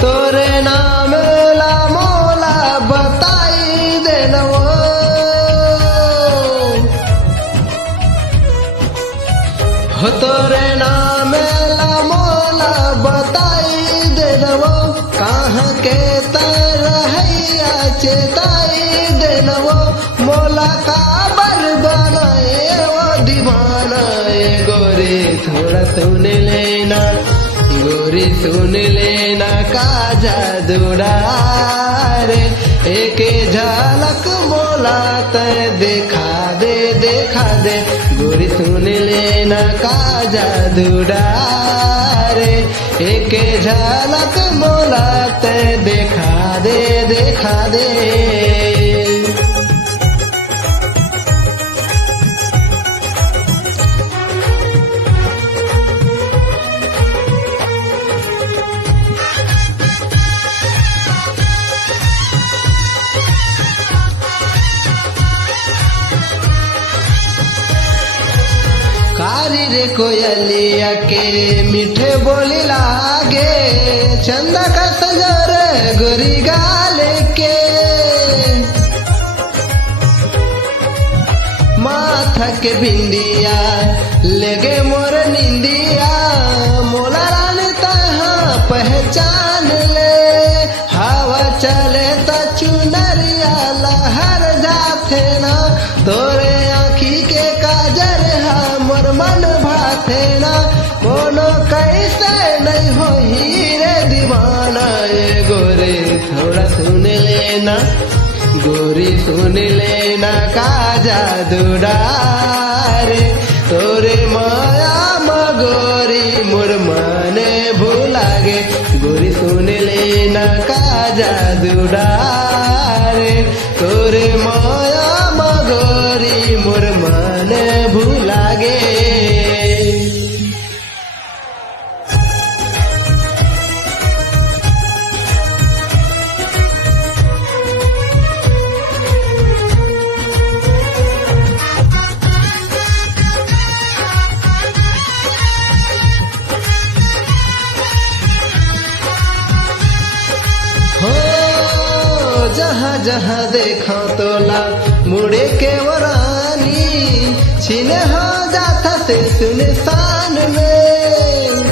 तोरे नाम ला मोला बताई देनवो, हो तोरे नाम ला मोला बताई देनवो, कहाँ के तरहैया चेताई देनवो, मोला काबर बनाए वो दीवाना गोरी थोड़ा सुन लेना, गोरी सुन लेना का जादूड़ा रे, एक झलक मोला तय देखा दे, गोरी सुन लेना का जादूड़ा रे, एक झलक मोला तय देखा दे। कारी रे कोयलिया के मीठे बोली लागे, चंदा का सजर गोरी गाल के, माथा के बिंदिया लगे मोर निंदिया, मोला रानी तहाँ पहचान ले, हवा चले तो चुनरिया लहर जाते ना, तोरे आँखी के काजर मोर मन भाते ना, कोनो कैसे नहीं हो हीरे दीवाना ये गोरी थोड़ा सुन लेना, गोरी सुन लेना का जादूड़ा रे, तोरे माया गोरी मोर मन भूला गे, गोरी सुन लेना का जादूड़ा रे, तोरे माया गोरी मोर मन भूला गे। हो जहाँ जहाँ देखा तोला मुड़े के वरानी, छीने हो जाता से सुनसान में,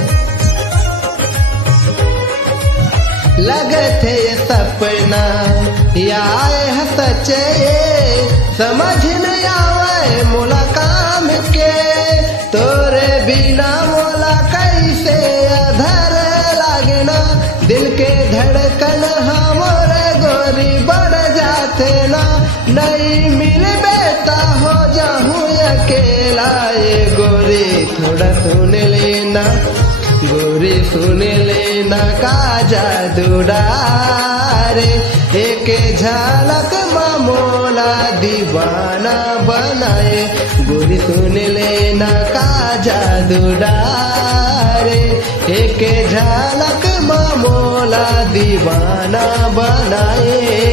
लगे थे ये सपना या आए है सच्चे, समझ नहीं आवे मोला काम के, तोरे बिना मोला कैसे अधर लागना, दिल के धड़कन हमारे गोरी बढ़ जाते ना, नहीं मिल बेता हो जाऊं अकेला ये गोरी थोड़ा सुन लेना, गोरी सुन लेना का जादूड़ा रे, एक झलक मोला दीवाना बनाए, गोरी सुन लेना का जादूड़ा रे, एक झलक मोला दीवाना बनाए।